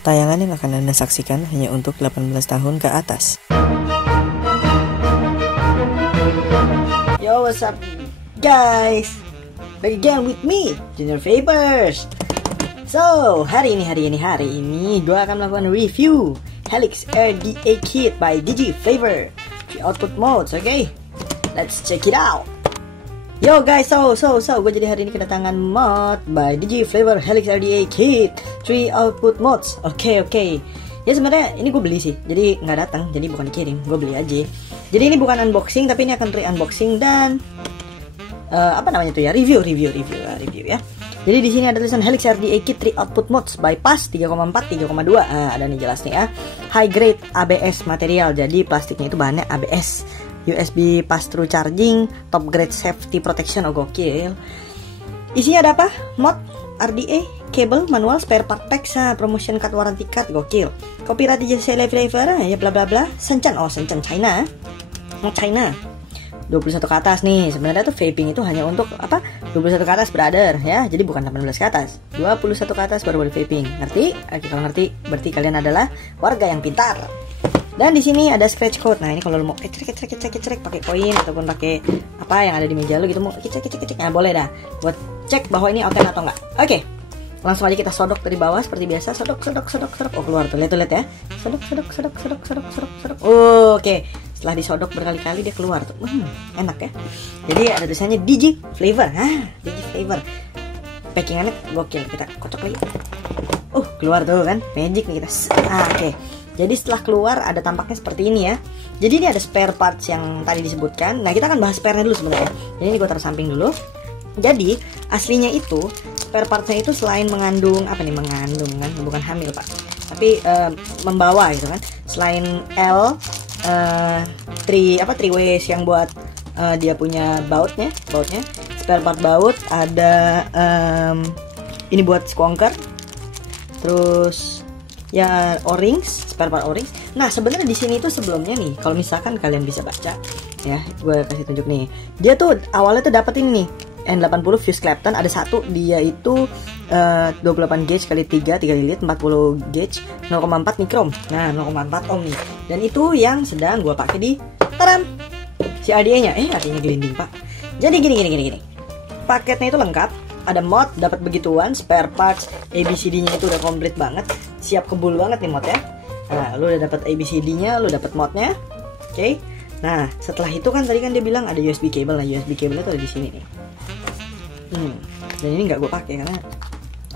Tayangan yang akan Anda saksikan hanya untuk 18 tahun ke atas. Yo, what's up guys? Back again with me, Junior Flavors. So, hari ini gue akan melakukan review Helix RDA Kit by Digi Flavor 3 output modes, okay? Let's check it out. Yo guys, so gue jadi hari ini kedatangan mod by Digi Flavor Helix RDA Kit 3 output modes. Oke. Ya sebenarnya ini gue beli sih, jadi nggak datang, jadi bukan dikirim, gue beli aja. Jadi ini bukan unboxing, tapi ini akan re-unboxing dan review ya. Jadi di sini ada tulisan Helix RDA Kit 3 output modes bypass 3,4 3,2. Ada nih jelas nih ya. High grade ABS material. Jadi plastiknya itu bahannya ABS. USB pass through charging, top grade safety protection. Oh gokil. Isinya ada apa? Mod RDA, cable, manual, spare part packs, promotion card, warranty card. Gokil. Copyright DJ Flavor ya bla bla bla. Sencan China. Mod China. 21 ke atas nih. Sebenarnya tuh vaping itu hanya untuk apa? 21 ke atas brother ya. Jadi bukan 18 ke atas. 21 ke atas baru boleh vaping. Ngerti? Oke, kalau ngerti berarti kalian adalah warga yang pintar. Dan di sini ada scratch code. Nah, ini kalau lo mau kecek pakai koin ataupun pakai apa yang ada di meja lo gitu, mau kecek. Nah, boleh dah buat cek bahwa ini oke atau enggak. Oke. Langsung aja kita sodok dari bawah seperti biasa. Sodok. Oh, keluar tuh. Lihat ya. Sodok. Oke. Setelah disodok berkali-kali dia keluar tuh. Enak ya. Jadi ada tulisannya Digi Flavor. Digi Flavor. Packingannya gokil. Kita kocok lagi. Keluar tuh kan. Magic nih kita. Oke. Jadi setelah keluar ada tampaknya seperti ini ya. Jadi ini ada spare parts yang tadi disebutkan. Nah, kita akan bahas spare-nya dulu sebenarnya. Jadi ini gue taruh samping dulu. Jadi aslinya itu spare parts-nya itu selain mengandung mengandung kan, bukan hamil pak, tapi membawa gitu kan. Selain L three ways yang buat dia punya bautnya, spare part baut ada ini buat squonker, terus ya O-rings, spare part O-rings. Nah sebenarnya di sini tuh sebelumnya nih, kalau misalkan kalian bisa baca ya, gue kasih tunjuk nih, dia tuh awalnya tuh dapat ini nih N80 fuse Clapton, ada satu, dia itu 28 gauge kali 3 lilit 40 gauge 0,4 mikron. Nah 0,4 ohm nih. Dan itu yang sedang gue pakai di taram si RDA nya. Artinya gelinding pak. Jadi gini. Paketnya itu lengkap. Ada mod, dapat begituan, spare parts, ABCD nya itu udah komplit banget, siap kebul banget nih mod ya. Nah lu udah dapat ABCD nya, lu dapat modnya. Oke. Nah setelah itu kan tadi kan dia bilang ada USB cable. Nah USB cable itu ada di sini nih. Dan ini nggak gue pakai karena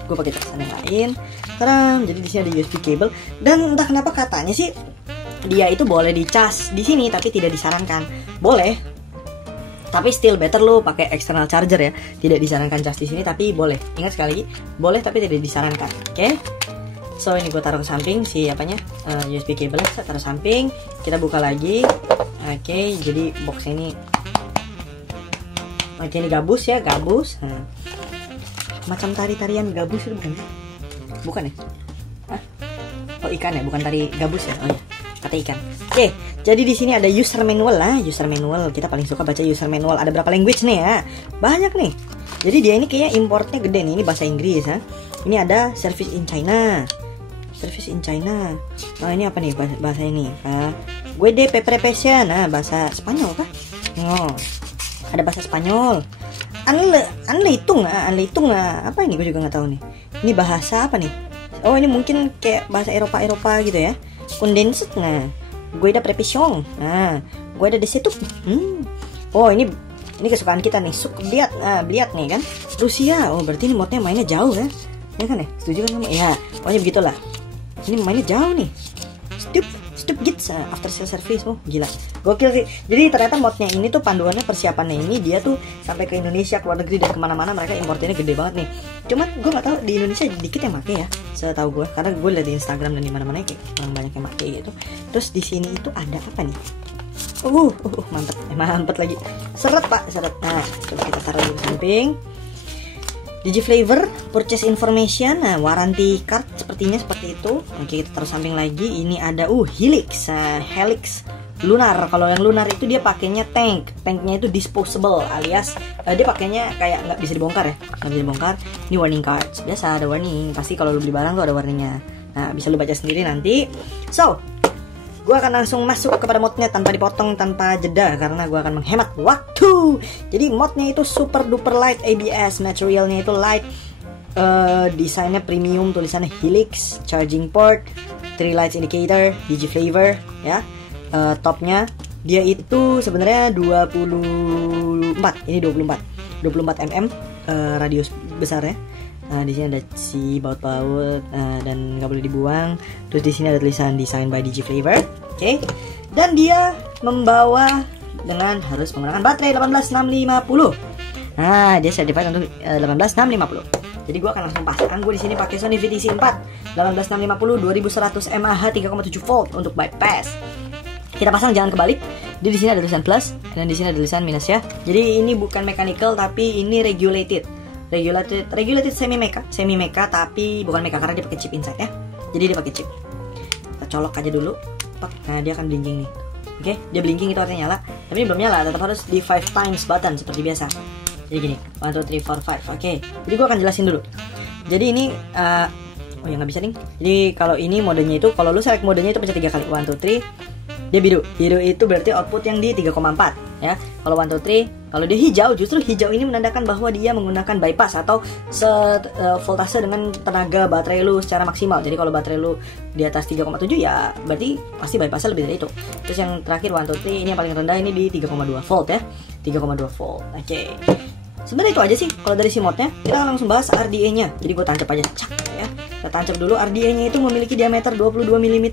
gue pakai casan yang lain. Jadi di sini ada USB cable dan entah kenapa katanya sih dia itu boleh dicas di sini tapi tidak disarankan. Boleh, tapi still better lo pakai external charger ya. Tidak disarankan cas di sini tapi boleh. Ingat sekali lagi, boleh tapi tidak disarankan. Oke. So ini gue taruh ke samping si USB cable saya taruh samping. Kita buka lagi. Oke, jadi box ini ini gabus ya, gabus. Macam tari-tarian gabus itu bukan? Bukan ya? Oh ikan ya, bukan tari gabus ya. Oh ya, kata ikan. Oke, jadi di sini ada user manual lah, user manual. Kita paling suka baca user manual. Ada berapa language nih ya? Banyak nih. Jadi dia ini kayaknya importnya gede nih. Ini bahasa Inggris ya. Ini ada service in China. Oh ini apa nih bahasa ini? Gue de preparation. Bahasa Spanyol kah? Ada bahasa Spanyol. Anleitung apa ini gue juga nggak tahu nih. Ini bahasa apa nih? Oh ini mungkin kayak bahasa Eropa gitu ya. Condensed. Gue ada preparation. Gue ada desitu. Oh ini kesukaan kita nih. Bliat nih kan. Rusia. Oh berarti ini modnya mainnya jauh ya. Ya kan ya? Setuju kan kamu? Ya. Pokoknya begitulah. Ini mainnya jauh nih. Stup Gits after sale service. Oh gila, gokil sih. Jadi ternyata modnya ini tuh panduannya, persiapannya ini dia tuh sampai ke Indonesia, ke luar negeri dan kemana-mana mereka importnya gede banget nih. Cuman gue nggak tahu di Indonesia dikit yang make ya, setahu gue, karena gue lihat di Instagram dan di mana-mana kayak orang banyak yang make gitu. Terus di sini itu ada apa nih? Mantep lagi. Seret pak, seret. Nah coba kita taruh di samping. Digi Flavor purchase information, warranty card sepertinya seperti itu. Oke, kita taruh samping lagi. Ini ada Helix Lunar. Kalau yang Lunar itu dia pakainya tanknya itu disposable, alias dia pakainya kayak nggak bisa dibongkar ya, nggak bisa dibongkar. Ini warning cards, biasa ada warning. Pasti kalau lu beli barang tuh ada warningnya. Nah, bisa lu baca sendiri nanti. So, gue akan langsung masuk kepada modnya tanpa dipotong, tanpa jeda, karena gue akan menghemat waktu. Jadi modnya itu super duper light ABS, materialnya itu light, desainnya premium, tulisannya Helix, charging port, 3 lights indicator, digi flavor, ya. Topnya dia itu sebenarnya 24, ini 24 mm radius besarnya. Di sini ada si baut-baut dan nggak boleh dibuang. Terus di sini ada tulisan design by digi flavor, oke. Dan dia membawa dengan harus menggunakan baterai 18650. Nah, dia certified untuk 18650. Jadi gue akan langsung pasang. Gue di sini pakai Sony VTC 4 18650 2100 mAh 3,7 volt untuk bypass. Kita pasang jangan kebalik. Di sini ada tulisan plus dan di sini ada tulisan minus ya. Jadi ini bukan mechanical tapi ini regulated semi mecha tapi bukan mecha karena dia pakai chip inside ya. Jadi dia pakai chip. Kita colok aja dulu. Nah, dia akan blinking nih. Oke, dia blinking itu artinya nyala. Tapi ini belum nyala, tetap harus di 5 times button seperti biasa. Jadi gini, 1 2 3 4 5. Oke. Jadi gua akan jelasin dulu. Jadi ini oh ya nggak bisa nih. Jadi kalau ini modenya itu, kalau lu select modenya itu pencet 3 kali. 1 2 3. Dia biru itu berarti output yang di 3,4 ya. Kalau 1 2 3, kalau dia hijau, justru hijau ini menandakan bahwa dia menggunakan bypass atau voltase dengan tenaga baterai lu secara maksimal. Jadi kalau baterai lu di atas 3,7 ya berarti pasti bypassnya lebih dari itu. Terus yang terakhir 1 2 3, ini yang paling rendah ini di 3,2 volt ya. 3,2 volt. Oke. Sebenarnya itu aja sih kalau dari si modnya. Kita akan langsung bahas RDA-nya. Jadi gue tancap aja, cak ya. Kita tancap dulu. RDA-nya itu memiliki diameter 22 mm.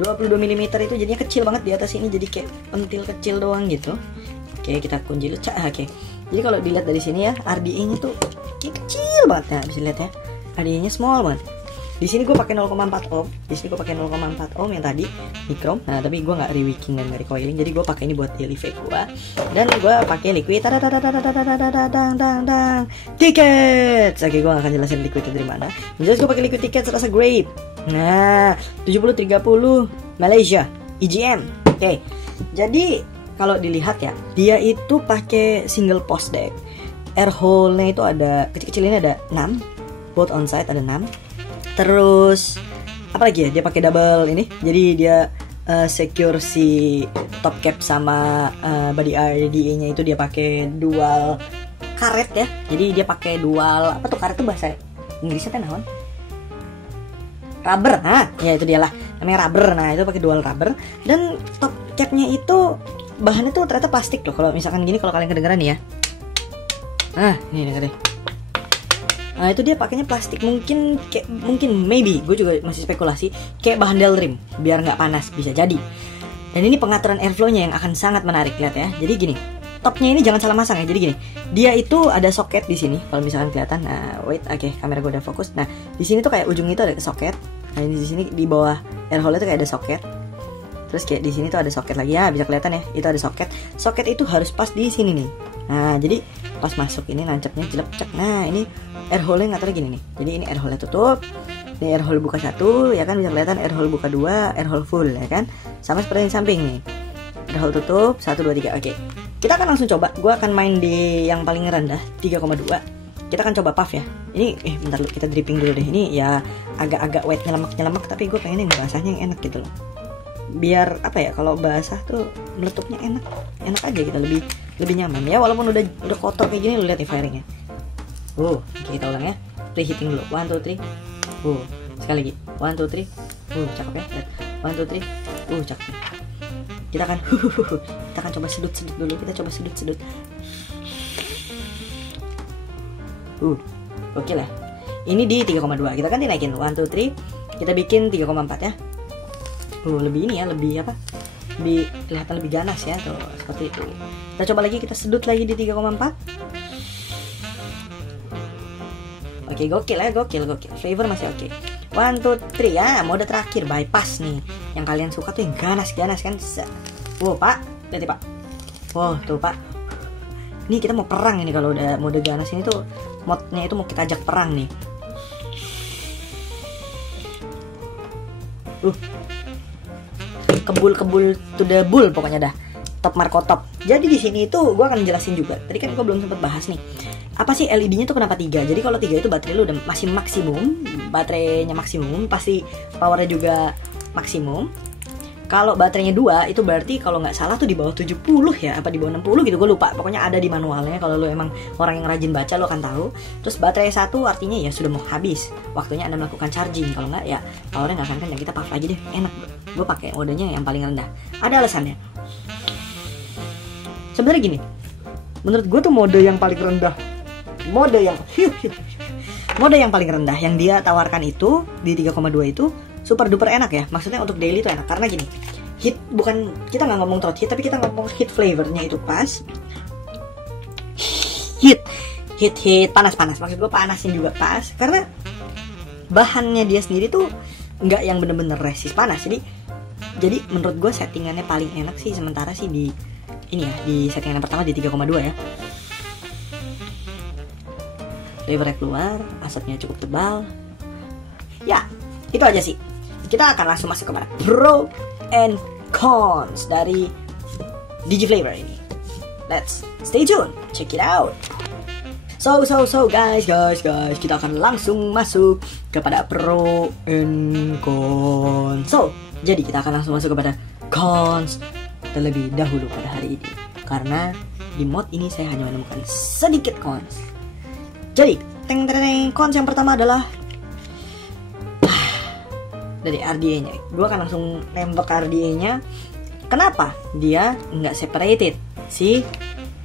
22 mm itu jadinya kecil banget di atas ini, jadi kayak pentil kecil doang gitu. Oke, kita kunci dulu, cak. Oke. Jadi kalau dilihat dari sini ya, RDA-nya tuh kayak kecil banget. Nah, bisa lihat ya. RDA-nya small banget. Di sini gue pakai 0,4 ohm. Di sini gue pakai 0,4 ohm yang tadi microm. Nah, tapi gue nggak rewicking dan nggak recoiling. Jadi gue pakai ini buat daily vape gue. Dan gue pakai liquid. Tickets. Oke, gue nggak akan jelasin liquid itu dari mana. Jelas gue pakai liquid tickets rasa grape. Nah, 7030 Malaysia EGM. Oke. Jadi kalau dilihat ya, dia itu pakai single post deck. Air hole-nya itu ada kecil-kecil, ini ada 6. Both on side ada 6. Terus apa lagi ya? Dia pakai double ini. Jadi dia secure si top cap sama body RDA-nya itu dia pakai dual karet ya. Jadi dia pakai dual, apa tuh karet tuh bahasa Inggrisnya teh naon? Rubber. Nah, ya itu dialah. Namanya rubber. Nah, itu pakai dual rubber dan top cap-nya itu bahannya tuh ternyata plastik loh. Kalau misalkan gini, kalau kalian kedengeran nih ya. Nah, ini denger deh. Nah, itu dia pakainya plastik, mungkin maybe, gue juga masih spekulasi, kayak bahan Delrim biar nggak panas, bisa jadi. Dan ini pengaturan airflow-nya yang akan sangat menarik, lihat ya. Jadi gini, topnya ini jangan salah masang ya. Jadi gini, dia itu ada soket di sini, kalau misalkan kelihatan. Nah, wait, oke, kamera gue udah fokus. Nah, di sini tuh kayak ujungnya itu ada soket. Nah, di sini di bawah airhole itu kayak ada soket. Terus kayak di sini tuh ada soket lagi ya, bisa kelihatan ya. Itu ada soket. Soket itu harus pas di sini nih. Nah, jadi pas masuk ini nancapnya jelek-cek. Nah, ini air hole-nya ngaturnya gini nih. Jadi ini air hole tutup. Ini air hole buka 1, ya kan, bisa kelihatan air hole buka 2, air hole full ya kan. Sama seperti yang samping nih. Air hole tutup 1 2 3. Oke. Kita akan langsung coba. Gua akan main di yang paling rendah 3,2. Kita akan coba puff ya. Ini bentar dulu, kita dripping dulu deh. Ini ya agak-agak wet, nyelemak tapi gue pengen yang basahnya yang enak gitu loh. Biar apa ya, kalau basah tuh meletupnya enak aja gitu, lebih nyaman ya, walaupun udah kotor kayak gini. Lu lihat nih firingnya. Kita ulang ya, preheating dulu. 1 2 3. Sekali lagi. 1 2 3. Cakep ya. Lihat. 1 2 3. Cakep. Kita akan coba sedut dulu. Kita coba sedut. Oke lah. Ini di 3,2. Kita kan dinaikin 1 2 3. Kita bikin 3,4 ya. Lebih ini ya, lebih apa? Lebih kelihatan lebih ganas ya, tuh seperti itu. Kita coba lagi, kita sedut lagi di 3,4. Oke, gokil ya, gokil. Flavor masih oke. 1 2 3 ya, mode terakhir bypass nih. Yang kalian suka tuh yang ganas kan. Pak, lihat ya, Pak. Tuh, Pak. Ini kita mau perang ini kalau udah mode ganas ini tuh, modnya itu mau kita ajak perang nih. Kebul to the bull pokoknya dah. Top Marco top. Jadi di sini itu gue akan jelasin juga. Tadi kan gue belum sempat bahas nih. apa sih LED-nya tuh kenapa 3? Jadi kalau 3 itu baterai lu udah masih maksimum, baterainya maksimum, pasti powernya juga maksimum. Kalau baterainya 2 itu berarti kalau nggak salah tuh di bawah 70 ya, apa di bawah 60 gitu, gue lupa. Pokoknya ada di manualnya, kalau lu emang orang yang rajin baca lo akan tahu. Terus baterai 1 artinya ya sudah mau habis, waktunya Anda melakukan charging. Kalau nggak ya powernya nggak akan kencang, kita puff aja deh, enak. Gue pakai modenya yang paling rendah. Ada alasannya. Sebenarnya gini, menurut gue tuh mode yang paling rendah, mode yang paling rendah yang dia tawarkan itu di 3,2 itu super duper enak ya. Maksudnya untuk daily itu enak karena gini, hit, bukan, kita nggak ngomong throat hit, tapi kita ngomong hit flavornya itu pas. Hit panas, maksud gue panasin juga pas, karena bahannya dia sendiri tuh nggak yang bener-bener resist panas. Jadi menurut gue settingannya paling enak sih sementara sih di ini ya, di settingan yang pertama di 3,2 ya. Flavornya keluar, asapnya cukup tebal. Ya, itu aja sih. Kita akan langsung masuk kepada pro and cons dari DigiFlavor ini. Let's stay tuned, check it out. So guys, kita akan langsung masuk kepada pro and cons. So, jadi kita akan langsung masuk kepada cons terlebih dahulu pada hari ini, karena di mod ini saya hanya menemukan sedikit cons. Jadi, cons yang pertama adalah dari RDA-nya. Gue akan langsung nembak RDA-nya. Kenapa dia nggak separated si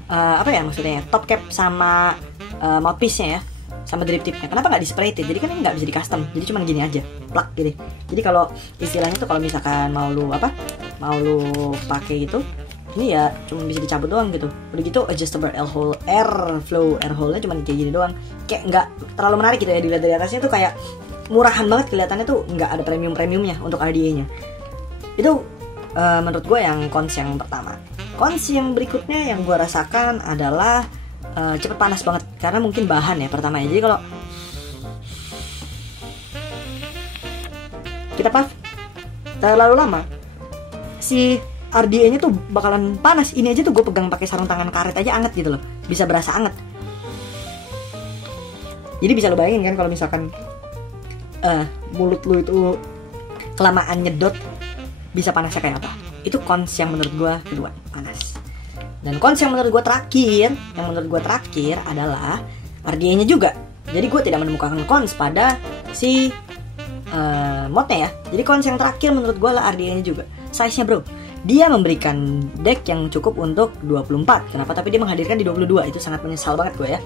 apa ya maksudnya, top cap sama mouthpiece-nya ya, sama drip tip-nya. Kenapa nggak di separated? Jadi kan ini nggak bisa di custom. Jadi cuma gini aja, plug gitu. Jadi kalau istilahnya tuh kalau misalkan mau lu pakai gitu, ini ya cuma bisa dicabut doang gitu. Udah gitu adjustable air hole-nya cuma kayak gini doang. Kayak nggak terlalu menarik gitu ya, dilihat dari atasnya tuh kayak murahan banget kelihatannya, tuh nggak ada premiumnya untuk RDA-nya. Itu menurut gue yang cons yang pertama. Cons yang berikutnya yang gue rasakan adalah cepet panas banget, karena mungkin bahan ya pertama ya. Jadi kalau kita puff terlalu lama, si RDA-nya tuh bakalan panas. Ini aja tuh gue pegang pakai sarung tangan karet aja anget gitu loh, bisa berasa anget. Jadi bisa lo bayangin kan kalau misalkan mulut lu itu kelamaan nyedot, bisa panasnya kayak apa. Itu cons yang menurut gue kedua, panas. Dan cons yang menurut gue terakhir adalah RDA-nya juga. Jadi gue tidak menemukan cons pada si modnya ya. Jadi cons yang terakhir menurut gue lah RDA-nya juga. Size-nya bro, dia memberikan deck yang cukup untuk 24. Kenapa? Tapi dia menghadirkan di 22. Itu sangat menyesal banget gue ya.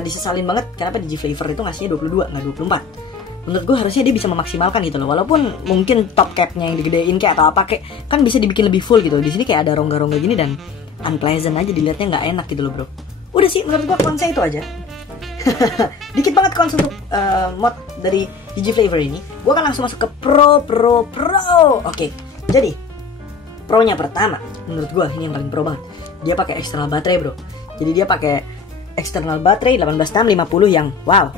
Disesalin banget kenapa DigiFlavor itu ngasihnya 22 nggak 24. Menurut gue harusnya dia bisa memaksimalkan gitu loh. Walaupun mungkin top cap-nya yang digedein kayak atau apa kayak, kan bisa dibikin lebih full gitu. Di sini kayak ada rongga-rongga gini dan unpleasant aja, dilihatnya nggak enak gitu loh bro. Udah sih menurut gue konsnya itu aja. Dikit banget cons untuk mod dari DigiFlavor ini. Gue akan langsung masuk ke pro. Oke, jadi pro-nya pertama menurut gue ini yang paling pro banget. Dia pakai external baterai bro. Jadi dia pakai external baterai 18650 yang wow.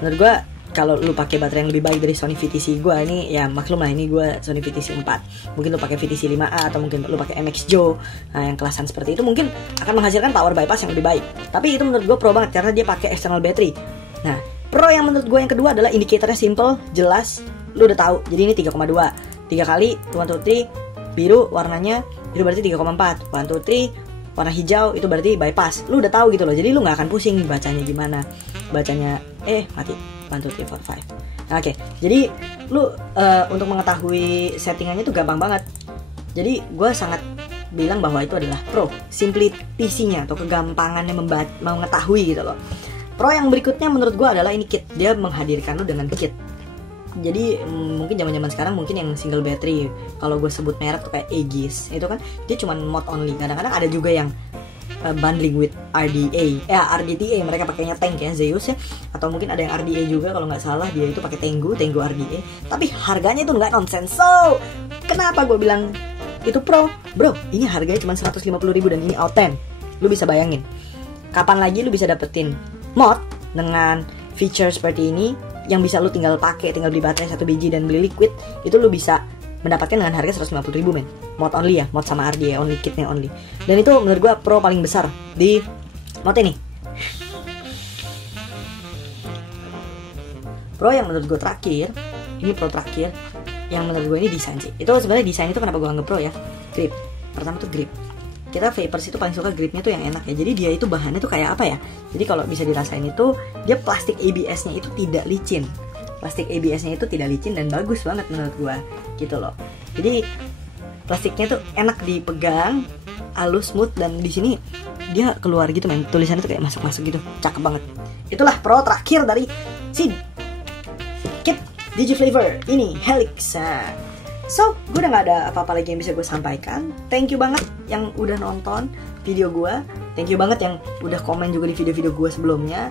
Menurut gue kalau lu pakai baterai yang lebih baik dari Sony VTC gue ini ya maklum lah, ini gue Sony VTC 4. Mungkin lu pakai VTC 5A atau mungkin lu pakai MX Joe, nah yang kelasan seperti itu mungkin akan menghasilkan power bypass yang lebih baik. Tapi itu menurut gue pro banget karena dia pakai external battery. Nah, pro yang menurut gue yang kedua adalah indikatornya simple, jelas, lu udah tahu. Jadi ini 3,2. 3 kali 1 2 3 biru warnanya itu berarti 3,4. 1 2 3 warna hijau itu berarti bypass. Lu udah tahu gitu loh. Jadi lu nggak akan pusing bacanya gimana. Bacanya mati. 1 2 3 4 5. Nah, oke. Jadi lu untuk mengetahui settingannya tuh gampang banget. Jadi gue sangat bilang bahwa itu adalah pro, simplicity-nya atau kegampangannya mengetahui gitu loh. Pro yang berikutnya menurut gue adalah ini kit. Dia menghadirkan lu dengan kit. Jadi mungkin zaman-zaman sekarang mungkin yang single battery, kalau gue sebut merek tuh kayak Aegis, itu kan dia cuma mod only. Kadang-kadang ada juga yang bundling with RDTA, mereka pakainya tank ya, Zeus ya, atau mungkin ada yang RDA juga kalau nggak salah, dia itu pakai Tengu RDA, tapi harganya itu nggak nonsense. So kenapa gue bilang itu pro? Bro, ini harganya cuma 150.000 dan ini out 10. Lu bisa bayangin kapan lagi lu bisa dapetin mod dengan feature seperti ini yang bisa lu tinggal pakai, tinggal beli baterai 1 biji dan beli liquid, itu lu bisa mendapatkan dengan harga 150.000 men. Mod only ya, mod sama RDA only, kitnya only. Dan itu menurut gue pro paling besar di mod ini. Pro yang menurut gue terakhir, ini pro terakhir yang menurut gue ini desain sih. Itu sebenarnya desain itu kenapa gue anggap pro ya. Grip. Pertama tuh grip. Kita vapers itu paling suka gripnya tuh yang enak ya. Jadi dia itu bahannya tuh kayak apa ya? Jadi kalau bisa dirasain itu, dia plastik ABS-nya itu tidak licin. Plastik ABS-nya itu tidak licin dan bagus banget menurut gue gitu loh. Jadi plastiknya tuh enak dipegang, halus, smooth, dan di sini dia keluar gitu men. Tulisannya tuh kayak masuk-masuk gitu. Cakep banget. Itulah pro terakhir dari si Kit Digiflavor ini, Helix. So, gue udah gak ada apa-apa lagi yang bisa gue sampaikan. Thank you banget yang udah nonton video gue. Thank you banget yang udah komen juga di video-video gue sebelumnya.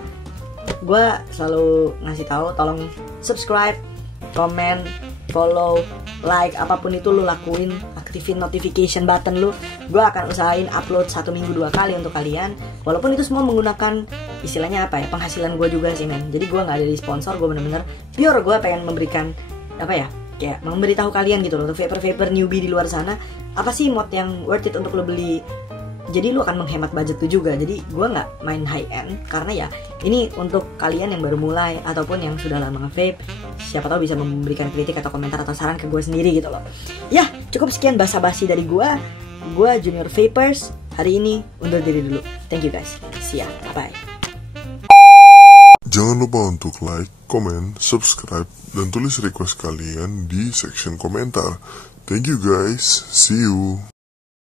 Gue selalu ngasih tahu, tolong subscribe, komen, follow, like, apapun itu lu lakuin. Aktifin notification button lu. Gue akan usahain upload 1 minggu 2 kali untuk kalian. Walaupun itu semua menggunakan istilahnya apa ya, penghasilan gue juga sih men. Jadi gue gak ada di sponsor, gue bener-bener pure gue pengen memberikan apa ya, kayak memberitahu kalian gitu loh, untuk vapor newbie di luar sana, apa sih mod yang worth it untuk lo beli. Jadi lo akan menghemat budget tuh juga. Jadi gue nggak main high end karena ya ini untuk kalian yang baru mulai ataupun yang sudah lama nge-vape. Siapa tahu bisa memberikan kritik atau komentar atau saran ke gue sendiri gitu loh. Ya cukup sekian basa-basi dari gue. Gue Junior Vapers hari ini undur diri dulu. Thank you guys. See ya. Bye. Jangan lupa untuk like, komen, subscribe, dan tulis request kalian di section komentar. Thank you guys. See you.